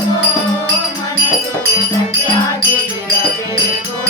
को मन सो सत्या के रवे को